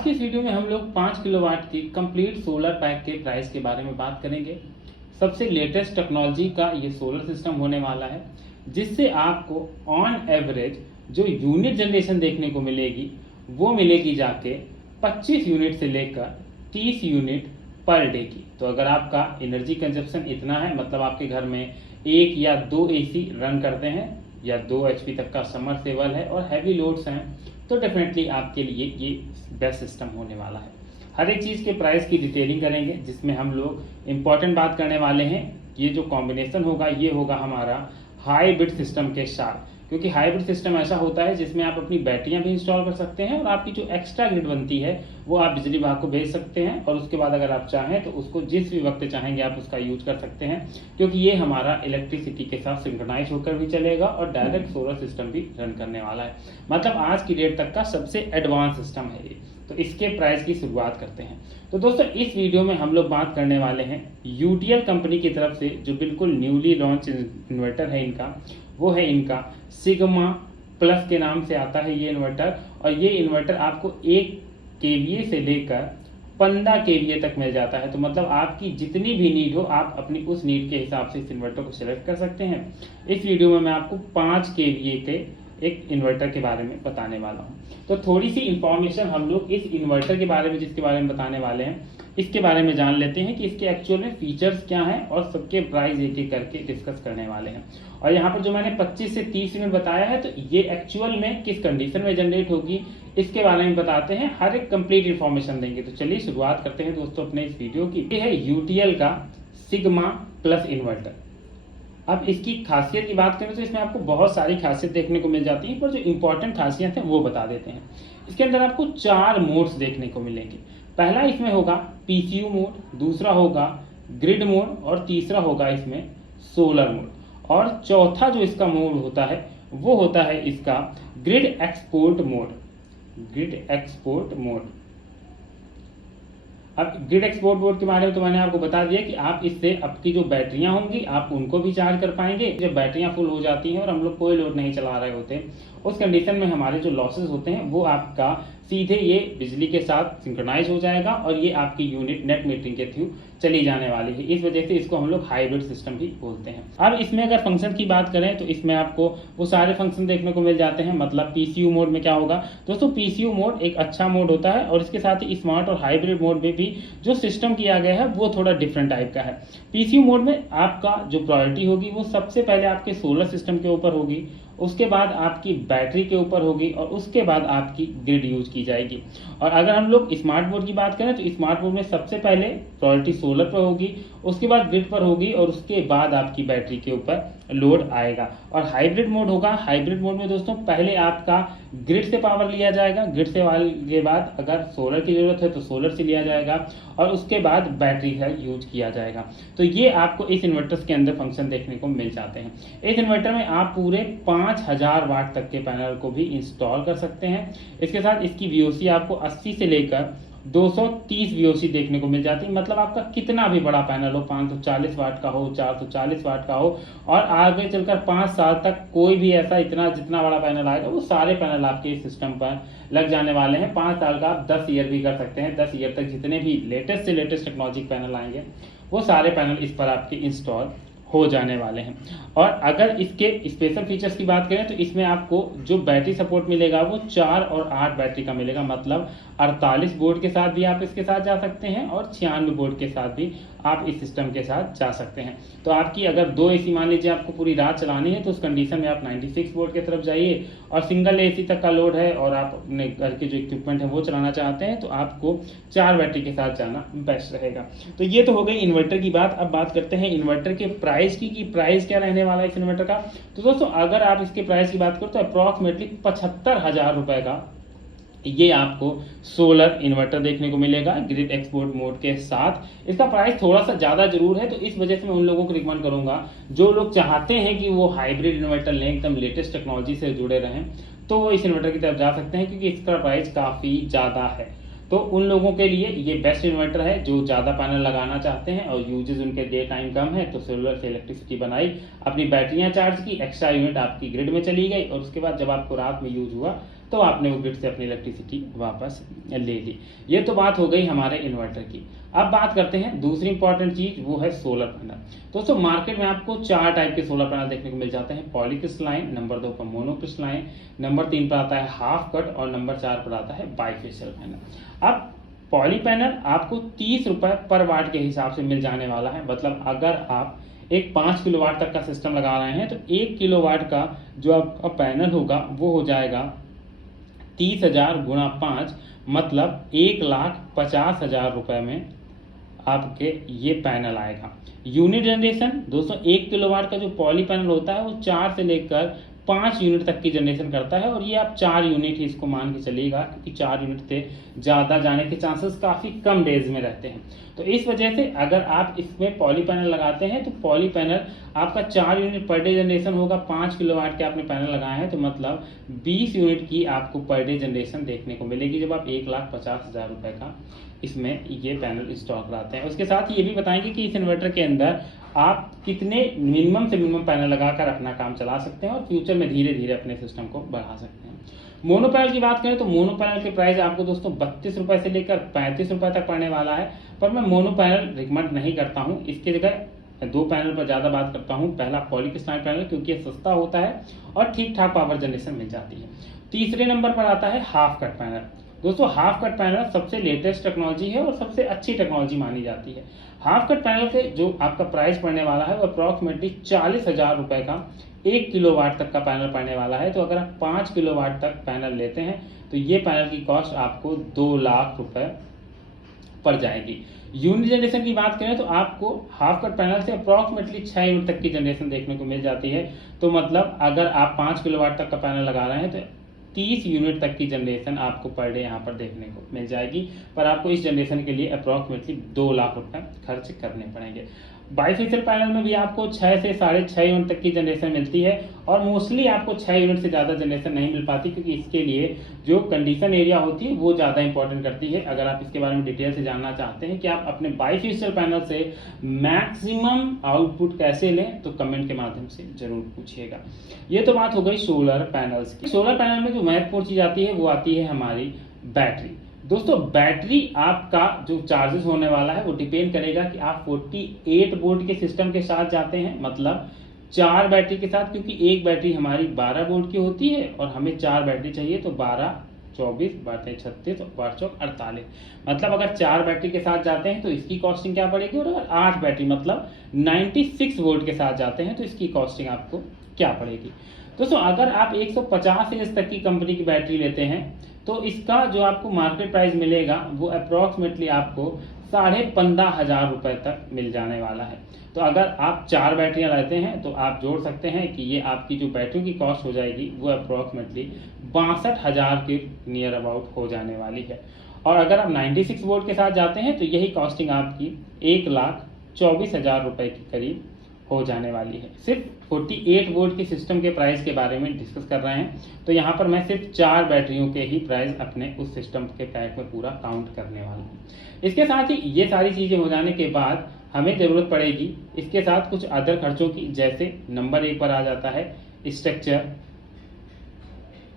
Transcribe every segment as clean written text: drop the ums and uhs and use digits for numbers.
आज की इस वीडियो में हम लोग 5 किलोवाट की कंप्लीट सोलर पैक के प्राइस के बारे में बात करेंगे। सबसे लेटेस्ट टेक्नोलॉजी का ये सोलर सिस्टम होने वाला है, जिससे आपको ऑन एवरेज जो यूनिट जनरेशन देखने को मिलेगी वो मिलेगी जाके 25 यूनिट से लेकर 30 यूनिट पर डे की। तो अगर आपका एनर्जी कंजप्शन इतना है, मतलब आपके घर में एक या दो एसी रन करते हैं या 2 HP तक का समरसेबल है और हैवी लोड्स हैं, तो डेफिनेटली आपके लिए ये बेस्ट सिस्टम होने वाला है। हर एक चीज़ के प्राइस की डिटेलिंग करेंगे, जिसमें हम लोग इम्पॉर्टेंट बात करने वाले हैं। ये जो कॉम्बिनेशन होगा ये होगा हमारा हाइब्रिड सिस्टम के साथ, क्योंकि हाइब्रिड सिस्टम ऐसा होता है जिसमें आप अपनी बैटरियां भी इंस्टॉल कर सकते हैं और आपकी जो एक्स्ट्रा ग्रिड बनती है वो आप बिजली विभाग को भेज सकते हैं और उसके बाद अगर आप चाहें तो उसको जिस भी वक्त चाहेंगे आप उसका यूज कर सकते हैं, क्योंकि ये हमारा इलेक्ट्रिसिटी के साथ सिंक्रोनाइज होकर भी चलेगा और डायरेक्ट सोलर सिस्टम भी रन करने वाला है। मतलब आज की डेट तक का सबसे एडवांस सिस्टम है ये। तो इसके प्राइस की शुरुआत करते हैं। तो दोस्तों इस वीडियो में हम लोग बात करने वाले हैं यूटीएल कंपनी की तरफ से जो बिल्कुल न्यूली लॉन्च इन्वर्टर है इनका, वो है इनका सिग्मा प्लस के नाम से आता है ये इन्वर्टर। और ये इन्वर्टर आपको 1 kVA से लेकर 15 kVA तक मिल जाता है। तो मतलब आपकी जितनी भी नीड हो आप अपनी उस नीड के हिसाब से इस इन्वर्टर को सिलेक्ट कर सकते हैं। इस वीडियो में मैं आपको 5 kVA के एक इन्वर्टर के बारे में बताने वाला हूँ। तो थोड़ी सी इंफॉर्मेशन हम लोग इस इन्वर्टर के बारे में जिसके बारे में बताने वाले हैं इसके बारे में जान लेते हैं कि इसके एक्चुअल में फीचर्स क्या हैं और सबके प्राइस एक एक करके डिस्कस करने वाले हैं। और यहाँ पर जो मैंने 25 से 30 यूनिट बताया है, तो ये एक्चुअल में किस कंडीशन में जनरेट होगी इसके बारे में बताते हैं, हर एक कंप्लीट इन्फॉर्मेशन देंगे। तो चलिए शुरुआत करते हैं दोस्तों अपने इस वीडियो की। ये है यूटीएल का सिग्मा प्लस इन्वर्टर। अब इसकी खासियत की बात करें तो इसमें आपको बहुत सारी खासियत देखने को मिल जाती है, पर जो इंपॉर्टेंट खासियत है वो बता देते हैं। इसके अंदर आपको 4 मोड्स देखने को मिलेंगे। पहला इसमें होगा पीसीयू मोड, दूसरा होगा ग्रिड मोड और तीसरा होगा इसमें सोलर मोड। और चौथा जो इसका मोड होता है वो होता है इसका grid export mode. Grid export mode. अब ग्रिड एक्सपोर्ट मोड के बारे में तो मैंने आपको बता दिया कि आप इससे आपकी जो बैटरियां होंगी आप उनको भी चार्ज कर पाएंगे। जब बैटरियां फुल हो जाती हैं और हम लोग कोई लोड नहीं चला रहे होते, उस कंडीशन में हमारे जो लॉसेस होते हैं वो आपका सीधे ये बिजली के साथ सिंक्रोनाइज हो जाएगा और ये आपकी यूनिट नेट मीटरिंग के थ्रू चली जाने वाली है। इस वजह से इसको हम लोग हाइब्रिड सिस्टम भी बोलते हैं। अब इसमें अगर फंक्शन की बात करें तो इसमें आपको वो सारे फंक्शन देखने को मिल जाते हैं। मतलब पीसीयू मोड में क्या होगा दोस्तों, पीसीयू मोड एक अच्छा मोड होता है और इसके साथ ही स्मार्ट और हाइब्रिड मोड में भी जो सिस्टम किया गया है वो थोड़ा डिफरेंट टाइप का है। पीसीयू मोड में आपका जो प्रायोरिटी होगी वो सबसे पहले आपके सोलर सिस्टम के ऊपर होगी, उसके बाद आपकी बैटरी के ऊपर होगी और उसके बाद आपकी ग्रिड यूज की जाएगी। और अगर हम लोग स्मार्ट मोड की बात करें तो स्मार्ट मोड में सबसे पहले प्रायोरिटी सोलर पर होगी, उसके बाद ग्रिड पर होगी और उसके बाद आपकी बैटरी के ऊपर लोड आएगा। और हाइब्रिड मोड होगा। हाइब्रिड मोड में दोस्तों पहले आपका ग्रिड से पावर लिया जाएगा, ग्रिड से के बाद अगर सोलर की जरूरत है तो सोलर से लिया जाएगा और उसके बाद बैटरी का यूज किया जाएगा। तो ये आपको इस इन्वर्टर्स के अंदर फंक्शन देखने को मिल जाते हैं। इस इन्वर्टर में आप पूरे 5000 वाट तक के पैनल को भी इंस्टॉल कर सकते हैं। इसके साथ इसकी वीओसी आपको 80 से लेकर 230 वीओसी देखने को मिल जाती है। मतलब आपका कितना भी बड़ा पैनल हो, 540 वाट का हो, 440 वाट का हो, और आगे चलकर 5 साल तक कोई भी ऐसा इतना जितना बड़ा पैनल आएगा वो सारे पैनल आपके इस सिस्टम पर लग जाने वाले हैं। 5 साल का आप 10 ईयर भी कर सकते हैं। 10 ईयर तक जितने भी लेटेस्ट से लेटेस्ट टेक्नोलॉजी पैनल आएंगे वो सारे पैनल इस पर आपके इंस्टॉल हो जाने वाले हैं। और अगर इसके स्पेशल फीचर्स की बात करें तो इसमें आपको जो बैटरी सपोर्ट मिलेगा वो 4 और 8 बैटरी का मिलेगा। मतलब 48 वोल्ट के साथ भी आप इसके साथ जा सकते हैं और 96 वोल्ट के साथ भी आप इस सिस्टम के साथ जा सकते हैं। तो आपकी अगर 2 एसी मान लीजिए आपको पूरी रात चलानी है तो उस कंडीशन में आप 96 वोल्ट की तरफ जाइए। और सिंगल एसी तक का लोड है और आप अपने घर के जो इक्विपमेंट है वो चलाना चाहते हैं तो आपको 4 बैटरी के साथ जाना बेस्ट रहेगा। तो ये तो हो गई इन्वर्टर की बात। अब बात करते हैं इन्वर्टर के प्राइस की कि प्राइस क्या रहने वाला है इस इन्वर्टर का। तो दोस्तों अगर आप इसके प्राइस की बात करो तो अप्रॉक्सीमेटली 75,000 रुपए का ये आपको सोलर इन्वर्टर देखने को मिलेगा ग्रिड एक्सपोर्ट मोड के साथ। इसका प्राइस थोड़ा सा ज़्यादा जरूर है, तो इस वजह से मैं उन लोगों को रिकमेंड करूंगा जो लोग चाहते हैं कि वो हाइब्रिड इन्वर्टर लें, एकदम लेटेस्ट टेक्नोलॉजी से जुड़े रहें, तो वो इस इन्वर्टर की तरफ जा सकते हैं क्योंकि इसका प्राइस काफ़ी ज़्यादा है। तो उन लोगों के लिए ये बेस्ट इन्वर्टर है जो ज़्यादा पैनल लगाना चाहते हैं और यूजेस उनके डे टाइम कम है, तो सोलर से इलेक्ट्रिसिटी बनाई, अपनी बैटरियां चार्ज की, एक्स्ट्रा यूनिट आपकी ग्रिड में चली गई और उसके बाद जब आपको रात में यूज हुआ तो आपने वो ग्रिड से अपनी इलेक्ट्रिसिटी वापस ले ली। ये तो बात हो गई हमारे इन्वर्टर की। अब बात करते हैं दूसरी इंपॉर्टेंट चीज, वो है सोलर पैनल। दोस्तों मार्केट में आपको 4 टाइप के सोलर पैनल देखने को मिल जाते हैं, पॉलीक्रिस्टलाइन, नंबर 2 पर मोनोक्रिस्टलाइन, नंबर 3 पर आता है हाफ कट और नंबर 4 पर आता है बाइफेशियल पैनल। अब पॉली पैनल आपको 30 रुपए पर वाट के हिसाब से मिल जाने वाला है। मतलब अगर आप एक 5 किलोवाट तक का सिस्टम लगा रहे हैं तो 1 किलोवाट का जो आपका पैनल होगा वो हो जाएगा 30,000 गुणा 5, मतलब 1,50,000 रुपए में आपके ये पैनल आएगा। यूनिट जनरेशन दोस्तों 1 किलोवाट का जो पॉली पैनल होता है वो 4 से लेकर 5 यूनिट तक की जनरेशन करता है, और ये आप 4 यूनिट ही इसको मान के चलिएगा, क्योंकि 4 यूनिट से ज़्यादा जाने के चांसेस काफ़ी कम डेज में रहते हैं। तो इस वजह से अगर आप इसमें पॉली पैनल लगाते हैं तो पॉली पैनल आपका 4 यूनिट पर डे जनरेशन होगा। 5 किलोवाट के आपने पैनल लगाए हैं तो मतलब 20 यूनिट की आपको पर डे जनरेशन देखने को मिलेगी जब आप 1,50,000 रुपये का इसमें ये पैनल इंस्टॉल कराते हैं। उसके साथ ये भी बताएंगे कि इस इन्वर्टर के अंदर आप कितने मिनिमम से मिनिमम पैनल लगाकर अपना काम चला सकते हैं और फ्यूचर में धीरे धीरे अपने सिस्टम को बढ़ा सकते हैं। मोनो पैनल की बात करें तो मोनो पैनल के प्राइस आपको दोस्तों 32 रुपए से लेकर 35 रुपए तक पड़ने वाला है, पर मैं मोनो पैनल रिकमेंड नहीं करता हूँ। इसकी जगह 2 पैनल पर ज़्यादा बात करता हूँ। पहला पॉलीक्रिस्टलाइन पैनल, क्योंकि ये सस्ता होता है और ठीक ठाक पावर जनरेशन मिल जाती है। तीसरे नंबर पर आता है हाफ कट पैनल। दोस्तों हाफ कट पैनल सबसे लेटेस्ट टेक्नोलॉजी है और सबसे अच्छी टेक्नोलॉजी मानी जाती है। हाफ कट पैनल के जो आपका प्राइस पड़ने वाला है वो अप्रॉक्सीमेटली 40,000 रुपए का 1 किलोवाट तक का पैनल पड़ने वाला है। तो अगर आप 5 किलोवाट तक पैनल लेते हैं तो ये पैनल की कॉस्ट आपको 2 लाख रुपए पड़ जाएगी। यूनिट जनरेशन की बात करें तो आपको हाफ कट पैनल से अप्रॉक्सीमेटली 6 यूनिट तक की जनरेशन देखने को मिल जाती है। तो मतलब अगर आप 5 किलोवाट तक का पैनल लगा रहे हैं तो 30 यूनिट तक की जनरेशन आपको पर डे यहाँ पर देखने को मिल जाएगी, पर आपको इस जनरेशन के लिए अप्रॉक्सीमेटली 2 लाख रुपए खर्च करने पड़ेंगे। बाइफेशियल पैनल में भी आपको 6 से 6.5 यूनिट तक की जनरेशन मिलती है, और मोस्टली आपको 6 यूनिट से ज़्यादा जनरेशन नहीं मिल पाती, क्योंकि इसके लिए जो कंडीशन एरिया होती है वो ज़्यादा इंपॉर्टेंट करती है। अगर आप इसके बारे में डिटेल से जानना चाहते हैं कि आप अपने बाइफेशियल पैनल से मैक्सिमम आउटपुट कैसे लें तो कमेंट के माध्यम से जरूर पूछिएगा। ये तो बात हो गई सोलर पैनल्स की। सोलर पैनल में जो महत्वपूर्ण चीज़ आती है वो आती है हमारी बैटरी। दोस्तों बैटरी आपका जो चार्जेस होने वाला है वो डिपेंड करेगा कि आप 48 वोल्ट के सिस्टम के साथ जाते हैं, मतलब 4 बैटरी के साथ, क्योंकि एक बैटरी हमारी 12 वोल्ट की होती है और हमें 4 बैटरी चाहिए। तो 12, 24, 12, 36, 12, 48, मतलब अगर 4 बैटरी के साथ जाते हैं तो इसकी कॉस्टिंग क्या पड़ेगी, और अगर 8 बैटरी मतलब 96 वोल्ट के साथ जाते हैं तो इसकी कॉस्टिंग आपको क्या पड़ेगी। दोस्तों अगर आप 150 इंच तक की कंपनी की बैटरी लेते हैं तो इसका जो आपको मार्केट प्राइस मिलेगा वो अप्रॉक्सीमेटली आपको 15,500 रुपए तक मिल जाने वाला है। तो अगर आप 4 बैटरियां लेते हैं तो आप जोड़ सकते हैं कि ये आपकी जो बैटरी की कॉस्ट हो जाएगी वो अप्रॉक्सीमेटली 62,000 के नियर अबाउट हो जाने वाली है। और अगर आप 96 वोल्ट के साथ जाते हैं तो यही कॉस्टिंग आपकी 1,24,000 रुपए के करीब हो जाने वाली है। सिर्फ 48 वोल्ट के सिस्टम के प्राइस के बारे में डिस्कस कर रहे हैं, तो यहाँ पर मैं सिर्फ 4 बैटरियों के ही प्राइस अपने उस सिस्टम के पैक में पूरा काउंट करने वाला हूँ। इसके साथ ही ये सारी चीज़ें हो जाने के बाद हमें ज़रूरत पड़ेगी इसके साथ कुछ अदर खर्चों की, जैसे नंबर 1 पर आ जाता है स्ट्रक्चर,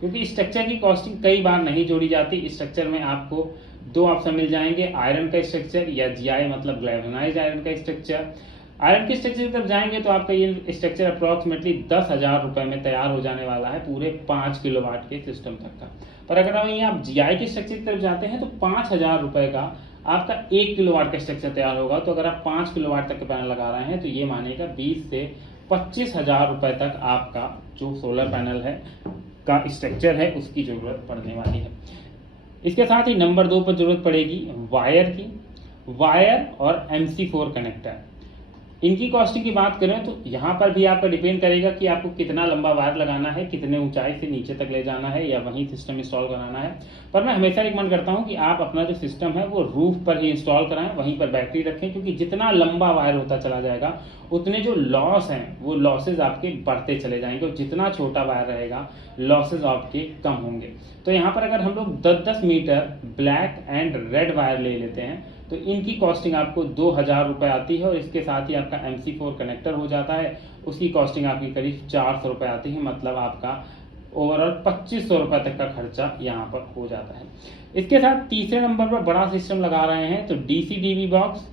क्योंकि स्ट्रक्चर की कॉस्टिंग कई बार नहीं जोड़ी जाती। स्ट्रक्चर में आपको 2 ऑप्शन मिल जाएंगे, आयरन का स्ट्रक्चर या GI मतलब गैल्वेनाइज्ड आयरन का स्ट्रक्चर। आयरन के स्ट्रक्चर की तरफ जाएंगे तो आपका ये स्ट्रक्चर अप्रॉक्सीमेटली 10,000 रुपए में तैयार हो जाने वाला है पूरे 5 किलोवाट के सिस्टम तक का। पर अगर आप GI के स्ट्रक्चर की तरफ जाते हैं तो 5,000 रुपए का आपका 1 किलोवाट का स्ट्रक्चर तैयार होगा। तो अगर आप 5 किलोवाट तक का पैनल लगा रहे हैं तो ये मानेगा 20 से 25,000 रुपए तक आपका जो सोलर पैनल है का स्ट्रक्चर है उसकी जरूरत पड़ने वाली है। इसके साथ ही नंबर 2 पर जरूरत पड़ेगी वायर की। वायर और MC4 कनेक्टर, इनकी कॉस्टिंग की बात करें तो यहाँ पर भी आपका डिपेंड करेगा कि आपको कितना लंबा वायर लगाना है, कितने ऊंचाई से नीचे तक ले जाना है या वहीं सिस्टम इंस्टॉल कराना है। पर मैं हमेशा रिकमेंड करता हूँ कि आप अपना जो सिस्टम है वो रूफ पर ही इंस्टॉल कराएं, वहीं पर बैटरी रखें, क्योंकि जितना लंबा वायर होता चला जाएगा उतने जो लॉस हैं वो लॉसेज आपके बढ़ते चले जाएंगे, और जितना छोटा वायर रहेगा लॉसेज आपके कम होंगे। तो यहाँ पर अगर हम लोग 10-10 metre black and red wire ले लेते हैं तो इनकी कॉस्टिंग आपको 2,000 रुपये आती है, और इसके साथ ही आपका MC4 कनेक्टर हो जाता है, उसकी कॉस्टिंग आपकी करीब 400 रुपये आती है। मतलब आपका ओवरऑल 2500 रुपये तक का खर्चा यहाँ पर हो जाता है। इसके साथ तीसरे नंबर पर बड़ा सिस्टम लगा रहे हैं तो डीसी डीबी बॉक्स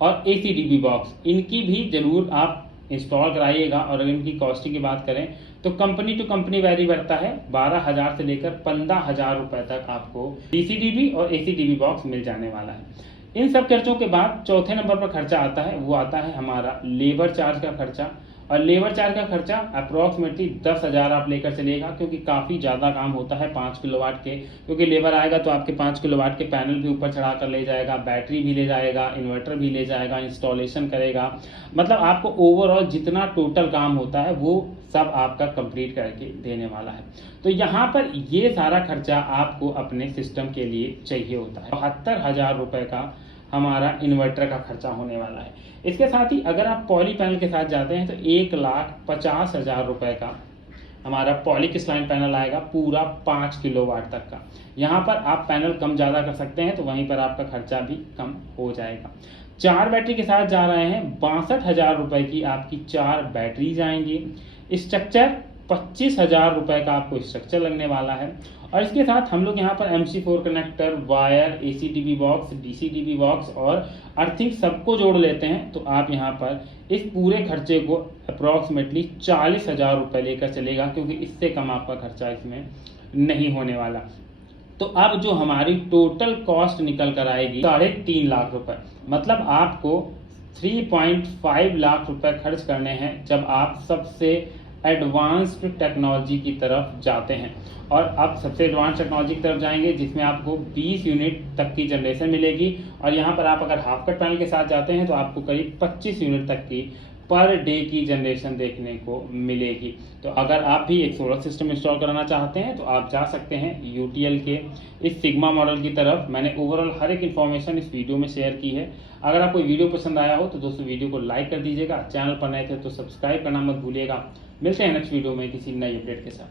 और एसी डीबी बॉक्स, इनकी भी जरूर आप इंस्टॉल कराइएगा। और अगर इनकी कॉस्टिंग की बात करें तो कंपनी टू कंपनी वैरी बढ़ता है, 12,000 से लेकर 15,000 रुपए तक आपको डीसी डीबी और एसी डीबी बॉक्स मिल जाने वाला है। इन सब खर्चों के बाद चौथे नंबर पर खर्चा आता है, वो आता है हमारा लेबर चार्ज का खर्चा। और लेबर चार्ज का खर्चा अप्रोक्सीमेटली 10,000 आप लेकर चलिएगा, क्योंकि काफ़ी ज़्यादा काम होता है 5 किलोवाट के। क्योंकि लेबर आएगा तो आपके 5 किलोवाट के पैनल भी ऊपर चढ़ा कर ले जाएगा, बैटरी भी ले जाएगा, इन्वर्टर भी ले जाएगा, इंस्टॉलेशन करेगा, मतलब आपको ओवरऑल जितना टोटल काम होता है वो सब आपका कंप्लीट करके देने वाला है। तो यहाँ पर ये सारा खर्चा आपको अपने सिस्टम के लिए चाहिए होता है। 72,000 रुपये का हमारा इन्वर्टर का खर्चा होने वाला है। इसके साथ ही अगर आप पॉली पैनल के साथ जाते हैं तो 1,50,000 रुपये का हमारा पॉली क्रिस्टलाइन पैनल आएगा, पूरा 5 किलोवाट तक का। यहाँ पर आप पैनल कम ज़्यादा कर सकते हैं तो वहीं पर आपका खर्चा भी कम हो जाएगा। 4 बैटरी के साथ जा रहे हैं, 62,000 रुपये की आपकी 4 बैटरी जाएंगी। स्ट्रक्चर 25,000 रुपये का आपको स्ट्रक्चर लगने वाला है। और इसके साथ हम लोग यहाँ पर MC4 connector, wire, AC DB box, DC DB box और अर्थिंग सबको जोड़ लेते हैं तो आप यहाँ पर इस पूरे खर्चे को अप्रॉक्सीमेटली 40,000 रुपये लेकर चलेगा, क्योंकि इससे कम आपका खर्चा इसमें नहीं होने वाला। तो अब जो हमारी टोटल कॉस्ट निकल कर आएगी 3.5 लाख रुपए, मतलब आपको 3.5 लाख रुपए खर्च करने हैं जब आप सबसे एडवांस्ड टेक्नोलॉजी की तरफ जाते हैं। और आप सबसे एडवांस टेक्नोलॉजी की तरफ जाएंगे जिसमें आपको 20 यूनिट तक की जनरेशन मिलेगी। और यहाँ पर आप अगर हाफ कट पैनल के साथ जाते हैं तो आपको करीब 25 यूनिट तक की पर डे की जनरेशन देखने को मिलेगी। तो अगर आप भी एक सोलर सिस्टम इंस्टॉल कराना चाहते हैं तो आप जा सकते हैं यूटीएल के इस सिग्मा मॉडल की तरफ। मैंने ओवरऑल हर एक इन्फॉर्मेशन इस वीडियो में शेयर की है। अगर आपको वीडियो पसंद आया हो तो दोस्तों वीडियो को लाइक कर दीजिएगा, चैनल पर नए थे तो सब्सक्राइब करना मत भूलिएगा। मिलते हैं नेक्स्ट वीडियो में किसी नई अपडेट के साथ।